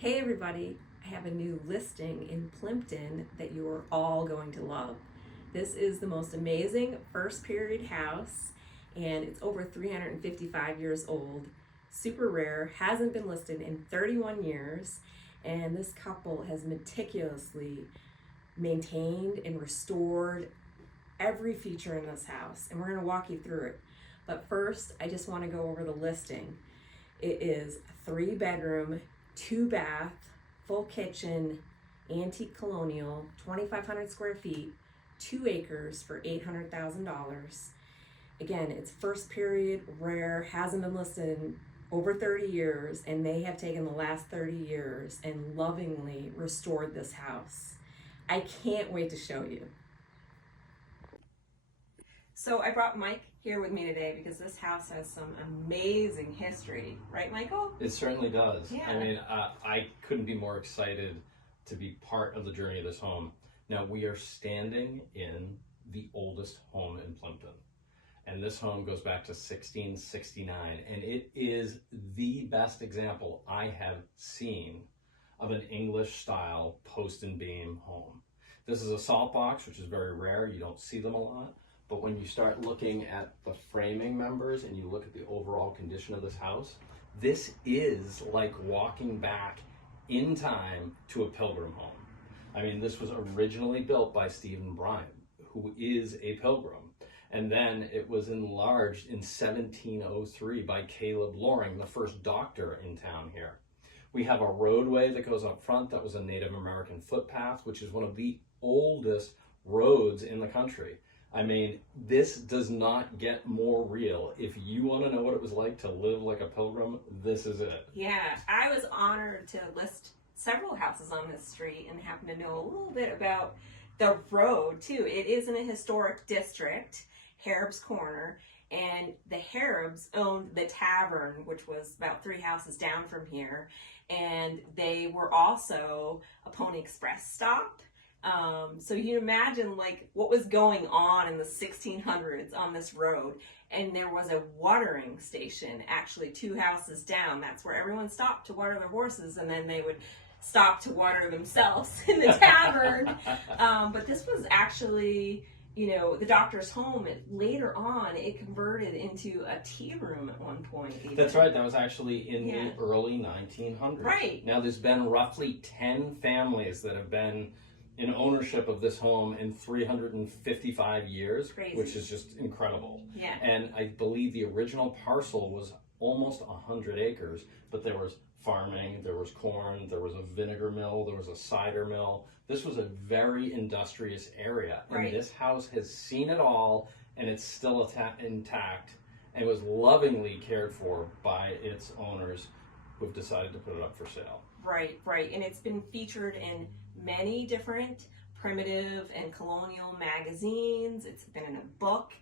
Hey everybody, I have a new listing in Plympton that you are all going to love. This is the most amazing first period house and it's over 355 years old. Super rare, hasn't been listed in 31 years, and this couple has meticulously maintained and restored every feature in this house, and we're going to walk you through it. But first, I just want to go over the listing. It is a 3-bedroom, 2-bath, full kitchen, antique colonial, 2,500 square feet, 2 acres for $800,000. Again, it's first period, rare, hasn't been listed in over 30 years, and they have taken the last 30 years and lovingly restored this house. I can't wait to show you. So I brought Mike here with me today because this house has some amazing history, right, Michael? It certainly does. Yeah. I mean, I couldn't be more excited to be part of the journey of this home. Now, we are standing in the oldest home in Plympton, and this home goes back to 1669, and it is the best example I have seen of an English-style post and beam home. This is a salt box, which is very rare. You don't see them a lot. But when you start looking at the framing members and you look at the overall condition of this house, this is like walking back in time to a pilgrim home. I mean, this was originally built by Stephen Bryant, who is a pilgrim. And then it was enlarged in 1703 by Caleb Loring, the first doctor in town here. We have a roadway that goes up front that was a Native American footpath, which is one of the oldest roads in the country. I mean, this does not get more real. If you want to know what it was like to live like a pilgrim, this is it. Yeah, I was honored to list several houses on this street and happen to know a little bit about the road too. It is in a historic district, Harib's Corner, and the Haribs owned the tavern, which was about 3 houses down from here, and they were also a Pony Express stop. So you imagine like what was going on in the 1600s on this road. And there was a watering station actually 2 houses down. That's where everyone stopped to water their horses, and then they would stop to water themselves in the tavern. But this was actually, the doctor's home. Later on, it converted into a tea room at one point. Even. That's right. That was actually in the early 1900s. Right. Now, there's been roughly 10 families that have been in ownership of this home in 355 years, Crazy. Which is just incredible. Yeah. And I believe the original parcel was almost 100 acres, but there was farming, there was corn, there was a vinegar mill, there was a cider mill. This was a very industrious area, and right. This house has seen it all, and it's still intact, and was lovingly cared for by its owners, who've decided to put it up for sale. Right, and it's been featured in many different primitive and colonial magazines. It's been in a book,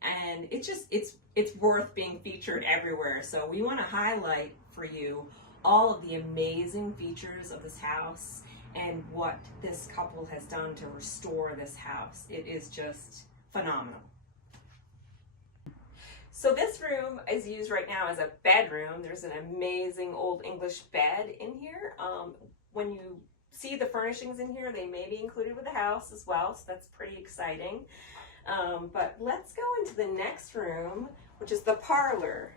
and it's worth being featured everywhere. So we want to highlight for you all of the amazing features of this house and what this couple has done to restore this house. It is just phenomenal. So this room is used right now as a bedroom. There's an amazing old English bed in here. When you see the furnishings in here, they may be included with the house as well, so that's pretty exciting. But let's go into the next room, which is the parlor.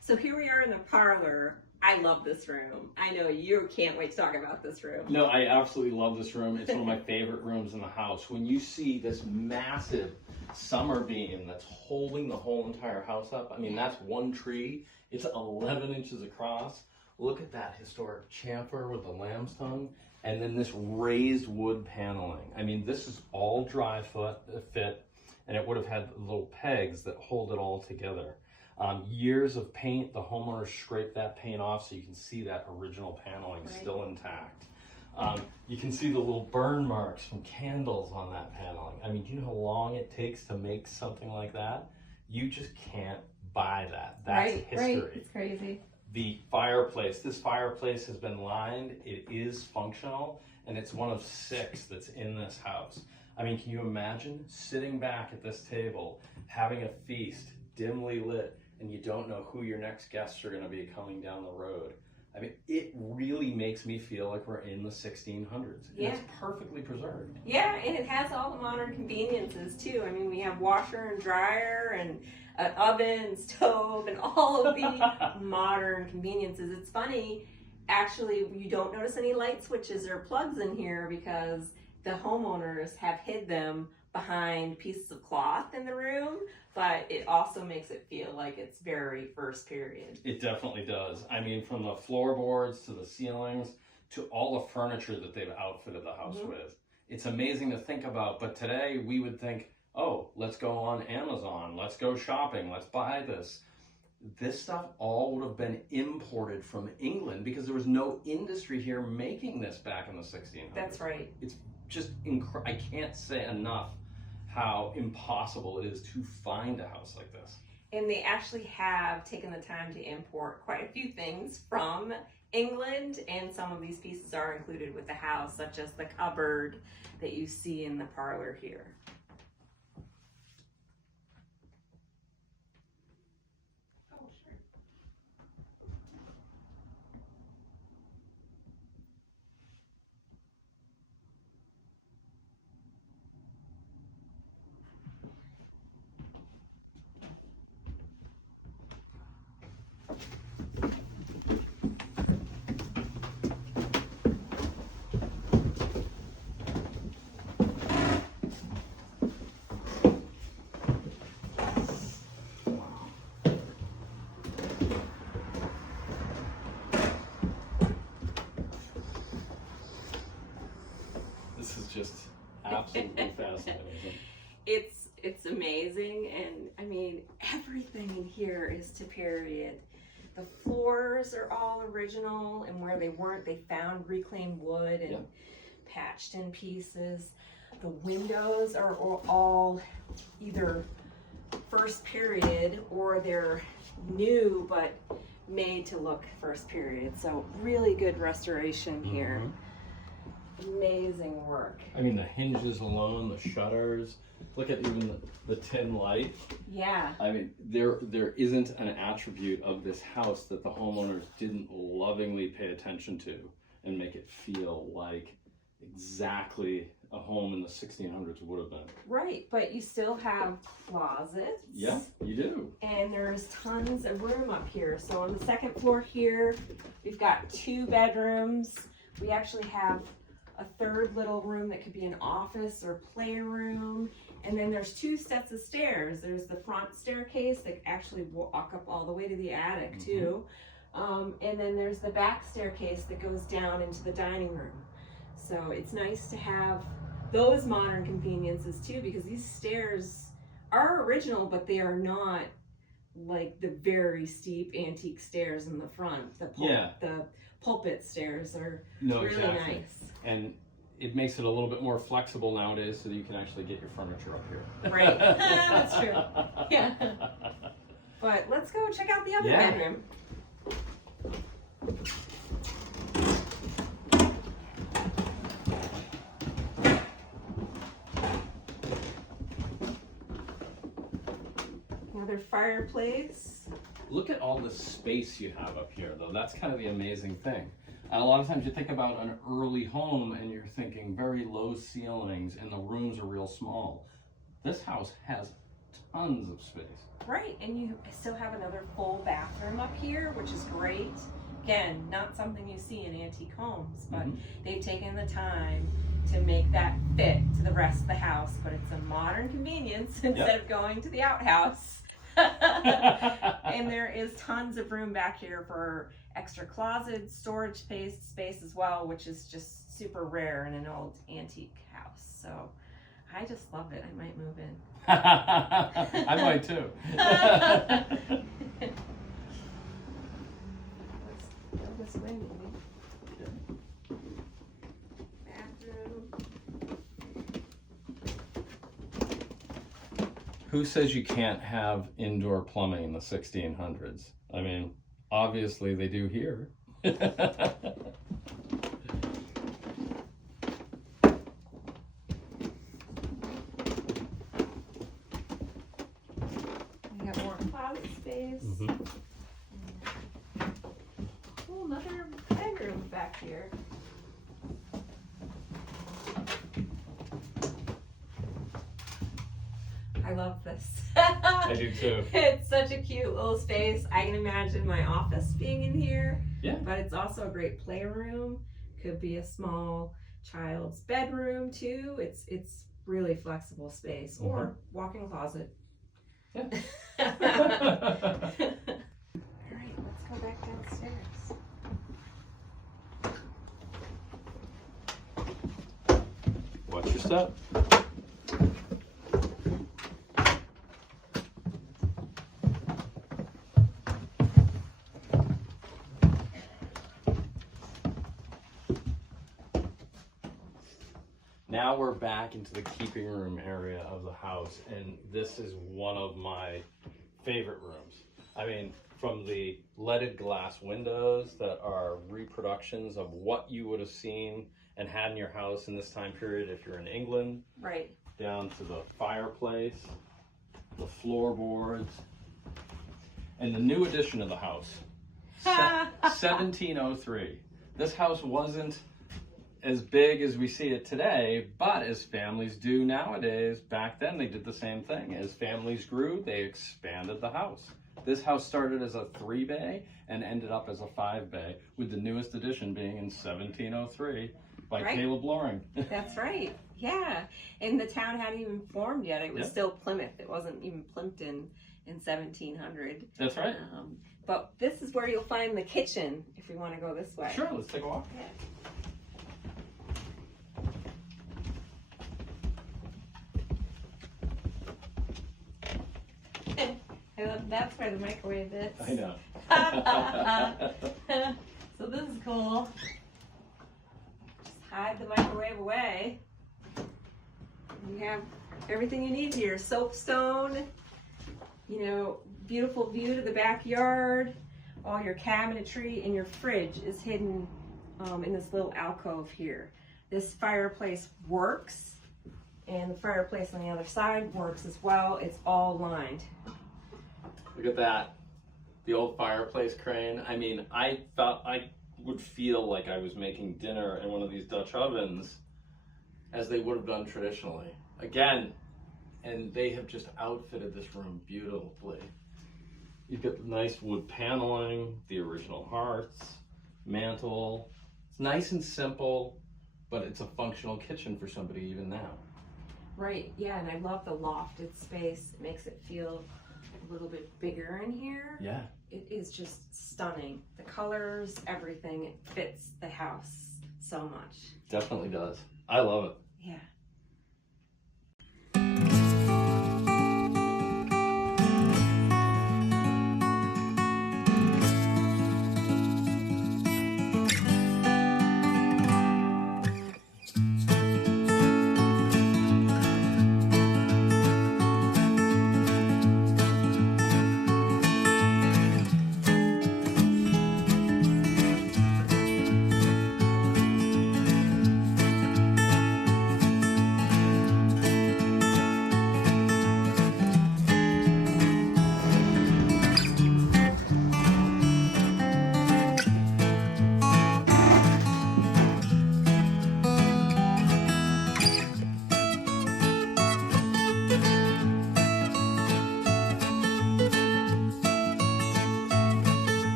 So here we are in the parlor. I love this room. I know you can't wait to talk about this room. No, I absolutely love this room. It's one of my favorite rooms in the house. When you see this massive summer beam that's holding the whole entire house up, I mean, that's one tree. It's 11 inches across. Look at that historic chamfer with the lamb's tongue, and then this raised wood paneling. I mean, this is all dry fit, and it would have had little pegs that hold it all together. Years of paint, the homeowners scraped that paint off so you can see that original paneling still intact. You can see the little burn marks from candles on that paneling. I mean, do you know how long it takes to make something like that? You just can't buy that. That's history. Right, it's crazy. The fireplace, this fireplace has been lined. It is functional, and it's one of 6 that's in this house. I mean, can you imagine sitting back at this table, having a feast, dimly lit, and you don't know who your next guests are going to be coming down the road. I mean, it really makes me feel like we're in the 1600s. Yeah. And it's perfectly preserved. Yeah, and it has all the modern conveniences too. I mean, we have washer and dryer and an oven, stove, and all of the modern conveniences. It's funny, actually, you don't notice any light switches or plugs in here because the homeowners have hid them behind pieces of cloth in the room, but it also makes it feel like it's very first period. It definitely does. I mean, from the floorboards to the ceilings to all the furniture that they've outfitted the house with. It's amazing to think about, but today we would think, oh, let's go on Amazon, let's go shopping, let's buy this. This stuff all would have been imported from England because there was no industry here making this back in the 1600s. That's right. It's just I can't say enough how impossible it is to find a house like this. And they actually have taken the time to import quite a few things from England, and some of these pieces are included with the house, such as the cupboard that you see in the parlor here. Oh, sure. This is just absolutely fascinating. It's amazing, and I mean, everything in here is to period. The floors are all original, and where they weren't, they found reclaimed wood and patched in pieces. The windows are all either first period or they're new but made to look first period. So really good restoration here. Amazing work. I mean, the hinges alone, the shutters, look at even the tin light. Yeah. I mean, there isn't an attribute of this house that the homeowners didn't lovingly pay attention to and make it feel like exactly a home in the 1600s would have been. Right, but you still have closets. Yeah, you do. And there's tons of room up here. So on the second floor here, we've got 2 bedrooms. We actually have a third little room that could be an office or playroom. And then there's 2 sets of stairs. There's the front staircase that actually walk up all the way to the attic too. And then there's the back staircase that goes down into the dining room. So it's nice to have those modern conveniences too, because these stairs are original, but they are not like the very steep antique stairs in the front. The pulpit stairs are really nice. And it makes it a little bit more flexible nowadays so that you can actually get your furniture up here. Right, that's true. Yeah. But let's go check out the other bedroom. Another fireplace. Look at all the space you have up here, though. That's kind of the amazing thing. And a lot of times you think about an early home and you're thinking very low ceilings and the rooms are real small. This house has tons of space. Right, and you still have another full bathroom up here, which is great. Again, not something you see in antique homes, but they've taken the time to make that fit to the rest of the house, but it's a modern convenience instead of going to the outhouse. And there is tons of room back here for extra closets, storage space as well, which is just super rare in an old antique house. So I just love it. I might move in. I might too. Let's go this way, maybe. Bathroom. Who says you can't have indoor plumbing in the 1600s? I mean, obviously they do here. We got more closet space. nice. Oh, another bedroom back here. I love this. I do too. It's such a cute little space. I can imagine my office being in here. Yeah. But it's also a great playroom. Could be a small child's bedroom too. It's really flexible space, or walk-in closet. Yeah. All right, let's go back downstairs. Watch your step. Now we're back into the keeping room area of the house, and this is one of my favorite rooms. I mean, from the leaded glass windows that are reproductions of what you would have seen and had in your house in this time period if you're in England, Right. down to the fireplace, the floorboards, and the new addition of the house, 1703. This house wasn't as big as we see it today, but as families do nowadays, back then they did the same thing. As families grew, they expanded the house. This house started as a 3-bay and ended up as a 5-bay, with the newest addition being in 1703 by Caleb Loring. That's right. Yeah. And the town hadn't even formed yet. It was Yep. still Plymouth. It wasn't even Plympton in 1700. That's right. But this is where you'll find the kitchen if we want to go this way. Sure, let's take a walk. Yeah. That's where the microwave is. I know. So this is cool. Just hide the microwave away. You have everything you need here. Soapstone, you know, beautiful view to the backyard. All your cabinetry, and your fridge is hidden in this little alcove here. This fireplace works, and the fireplace on the other side works as well. It's all lined. Look at that. The old fireplace crane. I mean, I thought I would feel like I was making dinner in one of these Dutch ovens as they would have done traditionally. Again, and they have just outfitted this room beautifully. You've got the nice wood paneling, the original hearths, mantle. It's nice and simple, but it's a functional kitchen for somebody even now. Right, yeah, and I love the lofted space. It makes it feel a little bit bigger in here. Yeah. It is just stunning. The colors, everything, it fits the house so much. Definitely does. I love it.